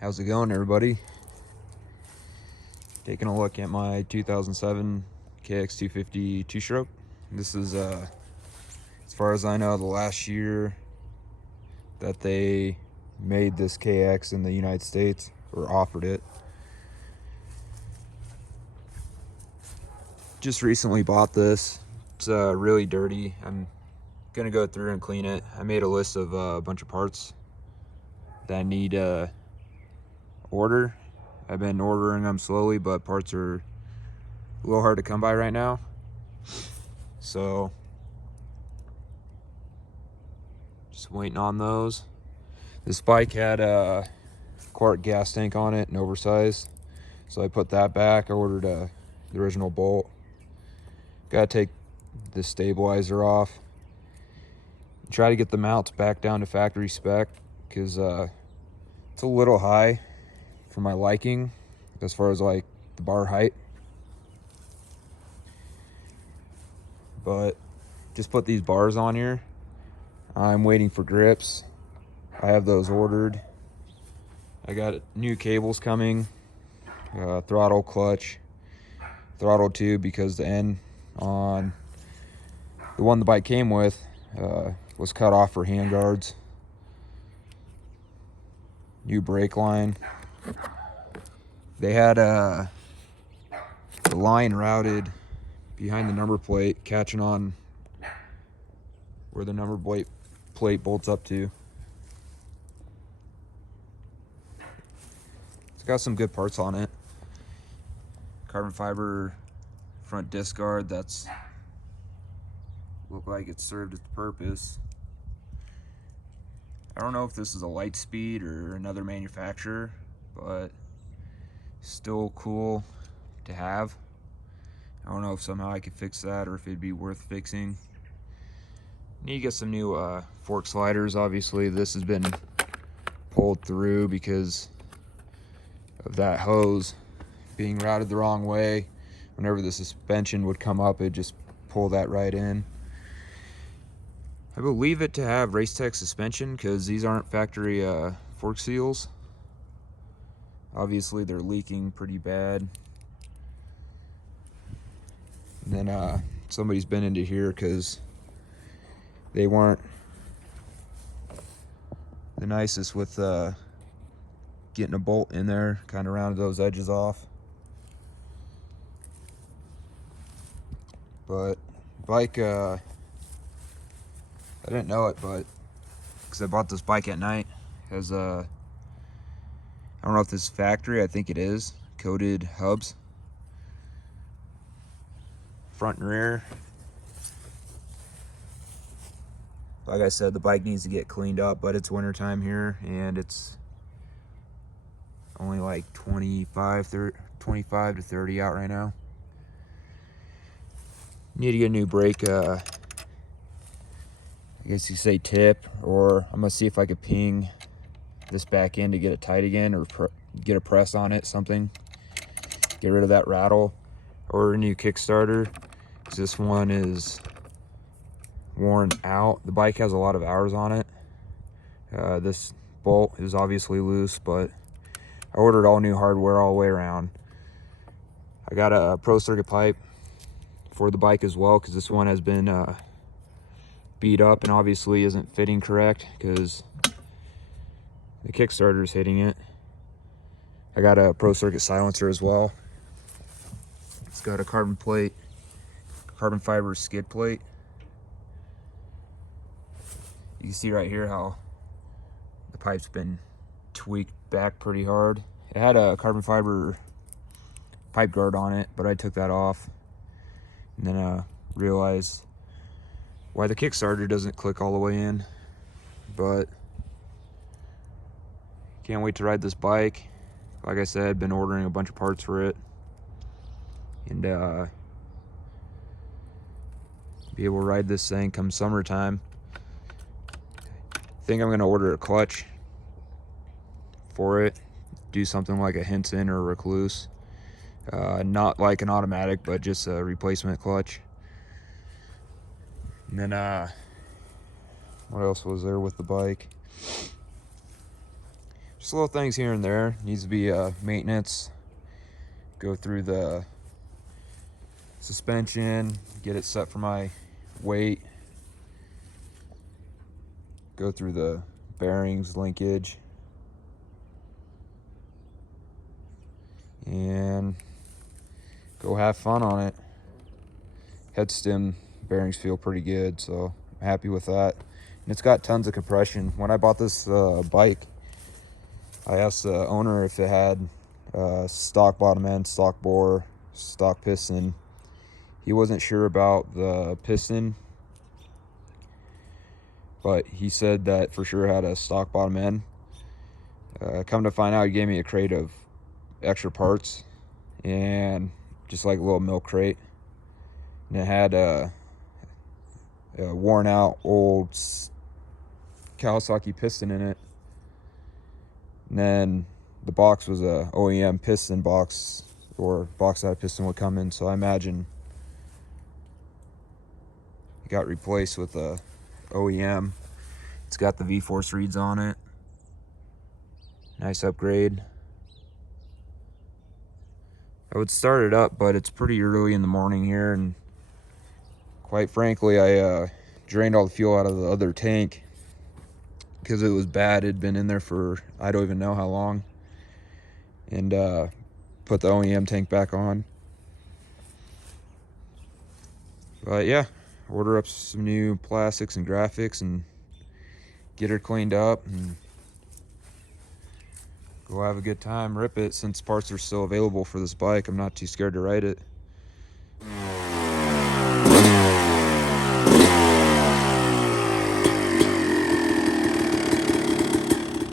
How's it going, everybody? Taking a look at my 2007 KX250 two-stroke. This is, as far as I know, the last year that they made this KX in the United States, or offered it. Just recently bought this. It's really dirty. I'm gonna go through and clean it. I made a list of a bunch of parts that I need order. I've been ordering them slowly, but parts are a little hard to come by right now. So just waiting on those. This bike had a quart gas tank on it, an oversized. So I put that back. I ordered the original bolt. Gotta take the stabilizer off. Try to get the mounts back down to factory spec, because it's a little high for my liking as far as like the bar height. But just put these bars on here. I'm waiting for grips. I have those ordered. I got new cables coming, throttle, clutch, throttle tube, because the end on the one the bike came with was cut off for hand guards. New brake line. They had the line routed behind the number plate, catching on where the number plate bolts up to. It's got some good parts on it. Carbon fiber front disc guard, that's look like it served its purpose. I don't know if this is a Lightspeed or another manufacturer, but still cool to have. I don't know if somehow I could fix that or if it'd be worth fixing. Need to get some new fork sliders. Obviously this has been pulled through because of that hose being routed the wrong way. Whenever the suspension would come up, it'd just pull that right in. I believe it to have Racetech suspension, because these aren't factory fork seals. Obviously they're leaking pretty bad. And then somebody's been into here because they weren't the nicest with getting a bolt in there, kind of rounded those edges off. But bike, I didn't know it, but because I bought this bike at night, has I don't know if this is factory, I think it is, coated hubs, front and rear. Like I said, the bike needs to get cleaned up, but it's winter time here and it's only like 25 to 30 out right now. Need to get a new brake, I guess you say tip, or I'm gonna see if I could ping this back end to get it tight again, or get a press on it, something. Get rid of that rattle. Or a new Kickstarter, because this one is worn out. The bike has a lot of hours on it. This bolt is obviously loose, but I ordered all new hardware all the way around. I got a pro circuit pipe for the bike as well, because this one has been beat up and obviously isn't fitting correct because the Kickstarter is hitting it. I got a pro circuit silencer as well. It's got a carbon fiber skid plate. You can see right here how the pipe's been tweaked back pretty hard. It had a carbon fiber pipe guard on it, but I took that off. And then realized why the Kickstarter doesn't click all the way in. But can't wait to ride this bike. Like I said, been ordering a bunch of parts for it. And be able to ride this thing come summertime. I think I'm gonna order a clutch for it. Do something like a Hinton or a Recluse. Not like an automatic, but just a replacement clutch. And then what else was there with the bike? just little things here and there. Needs to be maintenance. Go through the suspension, get it set for my weight. Go through the bearings, linkage, and go have fun on it. Head stem bearings feel pretty good, so I'm happy with that. And it's got tons of compression. When I bought this bike, I asked the owner if it had stock bottom end, stock bore, stock piston. He wasn't sure about the piston, but he said that for sure had a stock bottom end. Come to find out, he gave me a crate of extra parts, and just like a little milk crate, and it had a worn out old Kawasaki piston in it. And then the box was a OEM piston box, or box that a piston would come in, so I imagine it got replaced with a OEM. It's got the V-force reeds on it. Nice upgrade. I would start it up, but it's pretty early in the morning here, and quite frankly, I drained all the fuel out of the other tank because it was bad. It had been in there for I don't even know how long, and put the OEM tank back on. But yeah, order up some new plastics and graphics and get her cleaned up and go have a good time, rip it. Since parts are still available for this bike, I'm not too scared to ride it.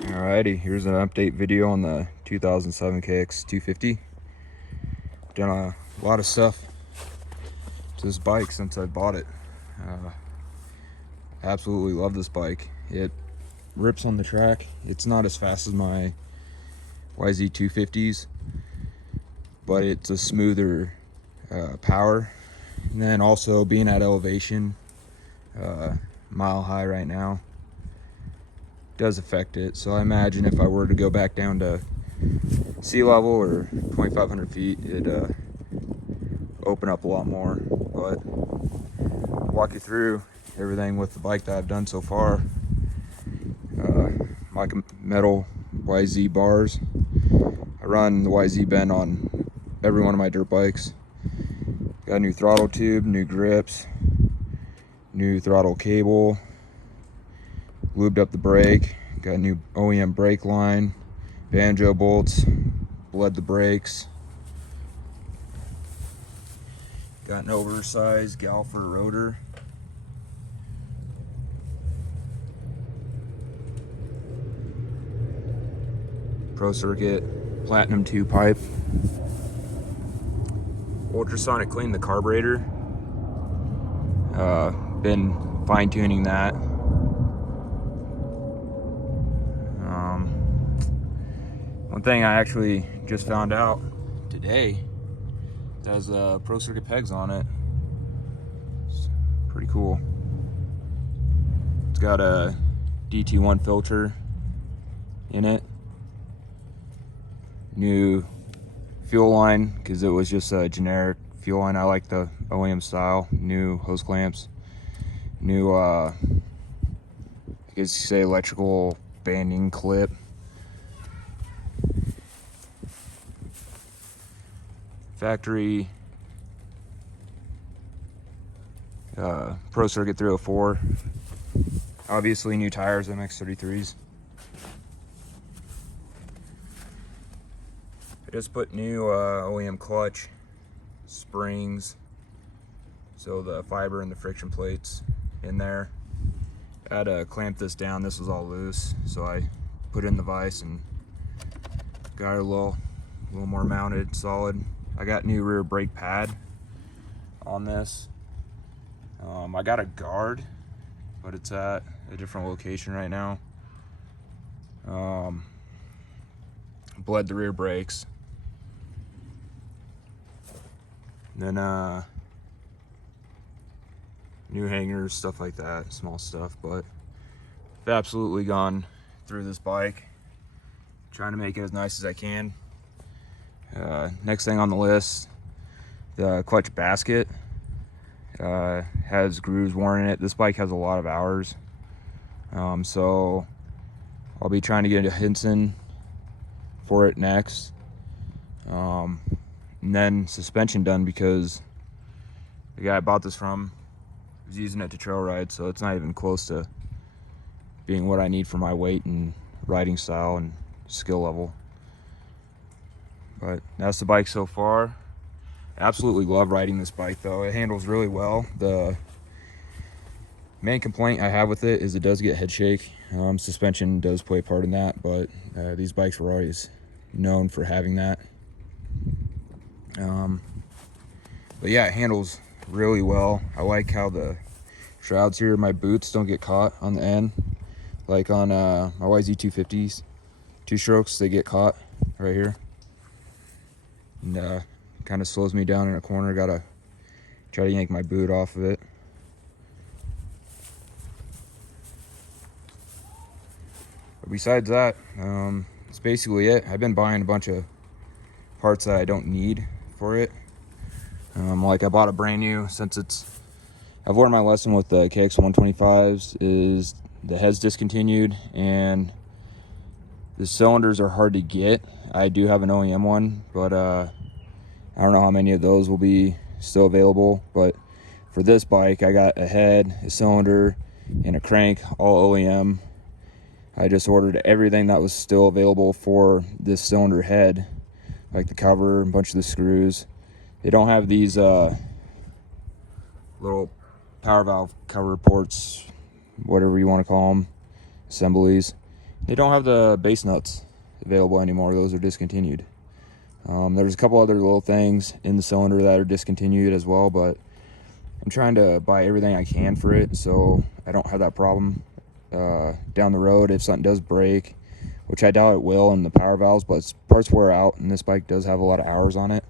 Alrighty, here's an update video on the 2007 KX250. Done a lot of stuff to this bike since I bought it. Absolutely love this bike. It rips on the track. It's not as fast as my YZ250s, but it's a smoother power. And then also being at elevation, mile high right now, does affect it. So I imagine if I were to go back down to sea level or 2,500 feet, it'd open up a lot more. But I'll walk you through everything with the bike that I've done so far. My metal YZ bars. I run the YZ bend on every one of my dirt bikes. Got a new throttle tube, new grips, new throttle cable, lubed up the brake, got a new OEM brake line, banjo bolts, bled the brakes, got an oversized Galfer rotor, Pro Circuit Platinum 2 pipe, ultrasonic clean the carburetor. Been fine-tuning that. One thing I actually just found out today, it has Pro Circuit pegs on it. It's pretty cool. It's got a DT1 filter in it. New fuel line, because it was just a generic fuel line. I like the OEM style. New hose clamps. New, I guess you say, electrical banding clip. Factory Pro Circuit 304. Obviously new tires, MX33s. I just put new OEM clutch, springs, so the fiber and the friction plates in there. I had to clamp this down. This was all loose, so I put it in the vise and got it a little more mounted, solid. I got new rear brake pad on this. I got a guard, but it's at a different location right now. Bled the rear brakes. Then new hangers, stuff like that, small stuff. But I've absolutely gone through this bike, trying to make it as nice as I can. Next thing on the list, the clutch basket has grooves worn in it. This bike has a lot of hours, so I'll be trying to get a Hinson for it next, and then suspension done, because the guy I bought this from was using it to trail ride, so it's not even close to being what I need for my weight and riding style and skill level. But that's the bike so far. Absolutely love riding this bike though. It handles really well. The main complaint I have with it is it does get head shake. Suspension does play a part in that, but these bikes were always known for having that. But yeah, it handles really well. I like how the shrouds here, my boots don't get caught on the end. Like on my YZ250s, 2-strokes, they get caught right here. And kind of slows me down in a corner. Gotta try to yank my boot off of it. But besides that, that's basically it. I've been buying a bunch of parts that I don't need for it. Like I bought a brand new, since I've learned my lesson with the KX 125s, is the head's discontinued and the cylinders are hard to get. I do have an OEM one, but I don't know how many of those will be still available. But for this bike, I got a head, a cylinder, and a crank, all OEM. I just ordered everything that was still available for this cylinder head, like the cover, a bunch of the screws. They don't have these little power valve cover ports, whatever you want to call them, assemblies. They don't have the base nuts available anymore. Those are discontinued. There's a couple other little things in the cylinder that are discontinued as well, but I'm trying to buy everything I can for it so I don't have that problem down the road if something does break, which I doubt it will in the power valves, but parts wear out and this bike does have a lot of hours on it.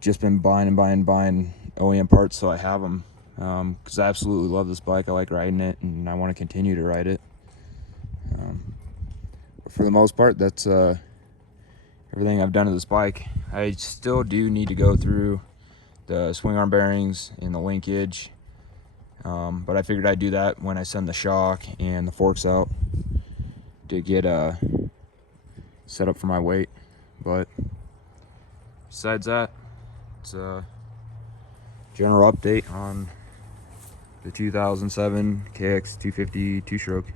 Just been buying OEM parts so I have them, because I absolutely love this bike. I like riding it and I want to continue to ride it. But for the most part, that's everything I've done to this bike. I still do need to go through the swing arm bearings and the linkage, but I figured I'd do that when I send the shock and the forks out to get set up for my weight. But besides that, it's a general update on the 2007 KX 250 2-stroke.